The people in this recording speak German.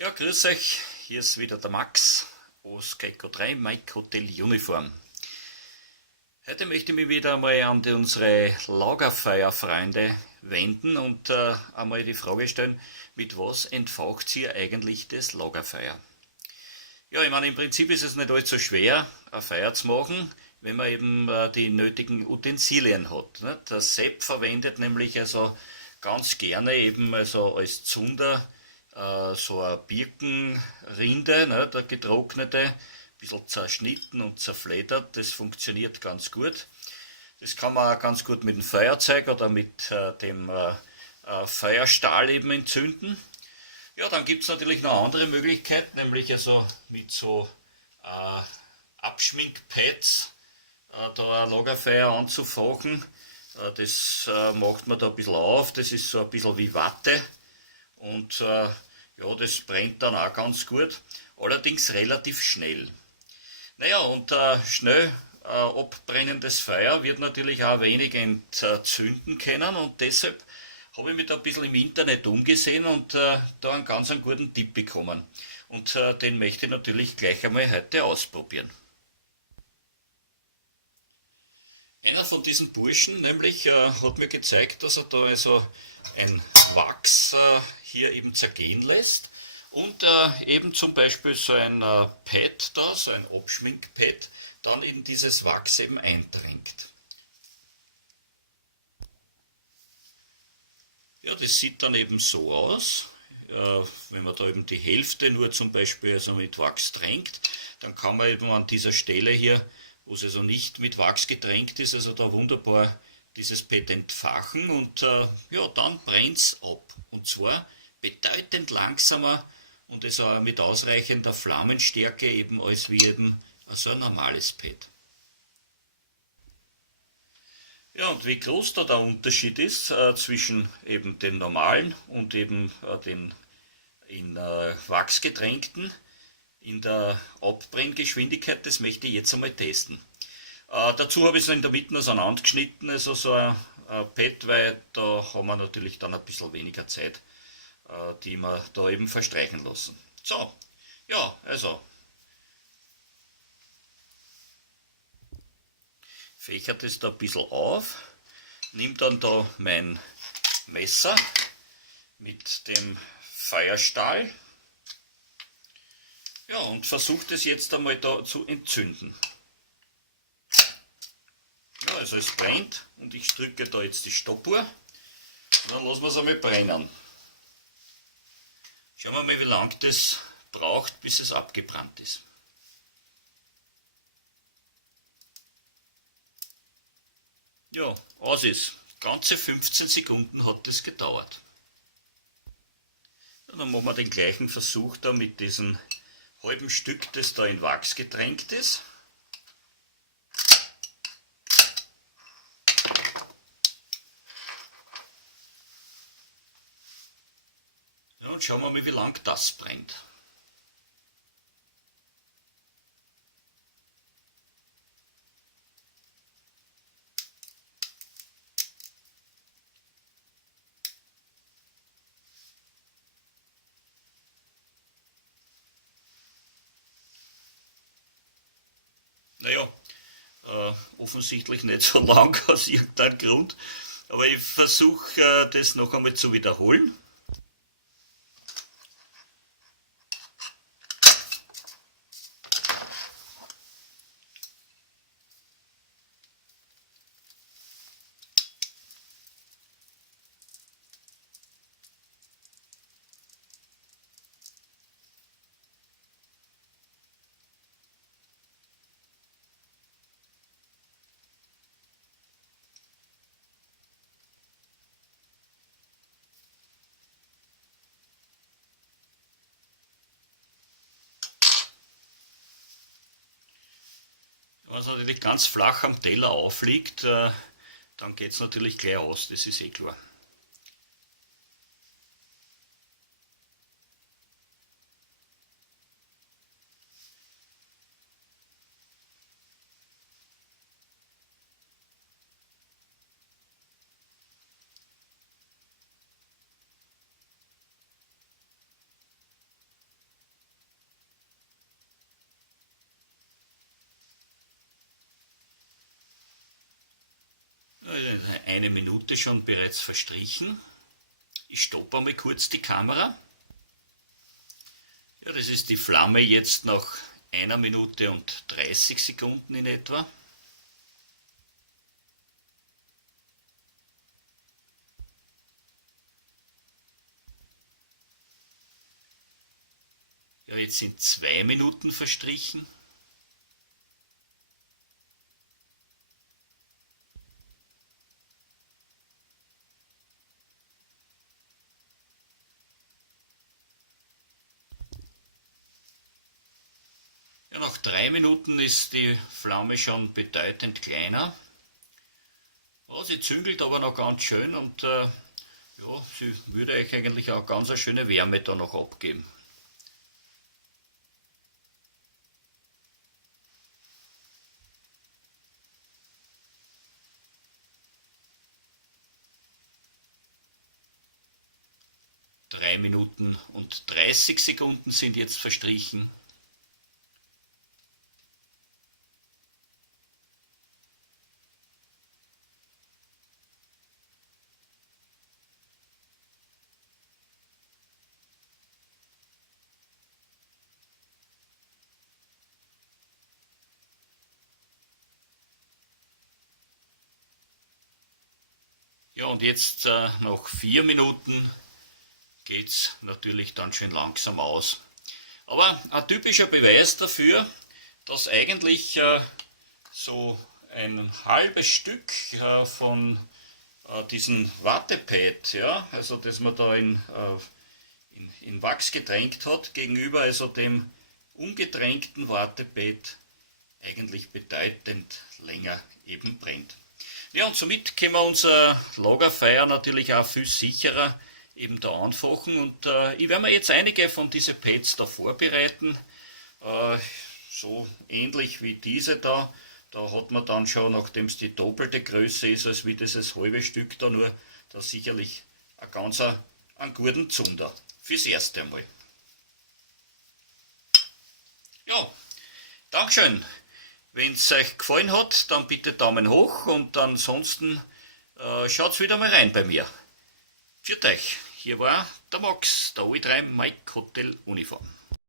Ja, grüß euch. Hier ist wieder der Max aus Gecko 3 Mike Hotel Uniform. Heute möchte ich mich wieder einmal an unsere Lagerfeuerfreunde wenden und einmal die Frage stellen, mit was entfacht ihr eigentlich das Lagerfeuer? Ja, ich meine, im Prinzip ist es nicht allzu schwer, ein Feuer zu machen, wenn man eben die nötigen Utensilien hat. Ne? Der Sepp verwendet nämlich also ganz gerne eben also als Zunder so eine Birkenrinde, ne, der getrocknete, ein bisschen zerschnitten und zerfleddert, das funktioniert ganz gut. Das kann man auch ganz gut mit dem Feuerzeug oder mit dem Feuerstahl eben entzünden. Ja, dann gibt es natürlich noch andere Möglichkeiten, nämlich also mit so äh, Abschminkpads da ein Lagerfeuer anzufachen. Das macht man da ein bisschen auf, das ist so ein bisschen wie Watte und ja, das brennt dann auch ganz gut, allerdings relativ schnell. Naja, und schnell abbrennendes Feuer wird natürlich auch wenig entzünden können und deshalb habe ich mich da ein bisschen im Internet umgesehen und da einen guten Tipp bekommen. Und den möchte ich natürlich gleich einmal heute ausprobieren. Einer von diesen Burschen nämlich hat mir gezeigt, dass er da also ein Wachs hier eben zergehen lässt und eben zum Beispiel so ein Pad da, so ein Abschminkpad, dann in dieses Wachs eben eintränkt. Ja, das sieht dann eben so aus. Wenn man da eben die Hälfte nur zum Beispiel also mit Wachs tränkt, dann kann man eben an dieser Stelle hier, wo es also nicht mit Wachs getränkt ist, also da wunderbar dieses Pad entfachen und ja, dann brennt es ab. Und zwar bedeutend langsamer und es auch mit ausreichender Flammenstärke eben als wie eben so ein normales Pad. Ja, und wie groß da der Unterschied ist zwischen eben den normalen und eben den in Wachs getränkten, in der Abbrenngeschwindigkeit, das möchte ich jetzt einmal testen. Dazu habe ich es in der Mitte auseinandergeschnitten, also so ein Pad, weil da haben wir natürlich dann ein bisschen weniger Zeit, die wir da eben verstreichen lassen. So, ja, also fächert es da ein bisschen auf, nimm dann da mein Messer mit dem Feuerstahl, ja, und versucht es jetzt einmal da zu entzünden. Ja, also es brennt und ich drücke da jetzt die Stoppuhr und dann lassen wir es einmal brennen. Schauen wir mal, wie lange das braucht, bis es abgebrannt ist. Ja, aus ist. Ganze 15 Sekunden hat das gedauert. Ja, dann machen wir den gleichen Versuch da mit diesem halben Stück, das da in Wachs getränkt ist. Ja, und schauen wir mal, wie lang das brennt. Naja, offensichtlich nicht so lang aus irgendeinem Grund, aber ich versuche das noch einmal zu wiederholen. Wenn es natürlich ganz flach am Teller aufliegt, dann geht es natürlich gleich aus, das ist eh klar. eine Minute schon bereits verstrichen. Ich stoppe einmal kurz die Kamera. Ja, das ist die Flamme jetzt nach 1 Minute und 30 Sekunden in etwa. Ja, jetzt sind 2 Minuten verstrichen. Ja, nach 3 Minuten ist die Flamme schon bedeutend kleiner. Ja, sie züngelt aber noch ganz schön und ja, sie würde euch eigentlich auch ganz eine schöne Wärme da noch abgeben. Drei Minuten und 30 Sekunden sind jetzt verstrichen. Ja, und jetzt nach 4 Minuten geht es natürlich dann schön langsam aus. Aber ein typischer Beweis dafür, dass eigentlich so ein halbes Stück von diesem Wattepad, ja, also das man da in Wachs getränkt hat, gegenüber also dem ungetränkten Wattepad eigentlich bedeutend länger eben brennt. Ja, und somit können wir unser Lagerfeuer natürlich auch viel sicherer eben da anfachen. Und ich werde mir jetzt einige von diesen Pads da vorbereiten. So ähnlich wie diese da. Da hat man dann schon, nachdem es die doppelte Größe ist, als wie dieses halbe Stück da nur, da sicherlich einen guten Zunder. Fürs erste Mal. Ja, Dankeschön. Wenn es euch gefallen hat, dann bitte Daumen hoch und ansonsten schaut wieder mal rein bei mir. Pfiat euch, hier war der Max, der O3 Mike Hotel Uniform.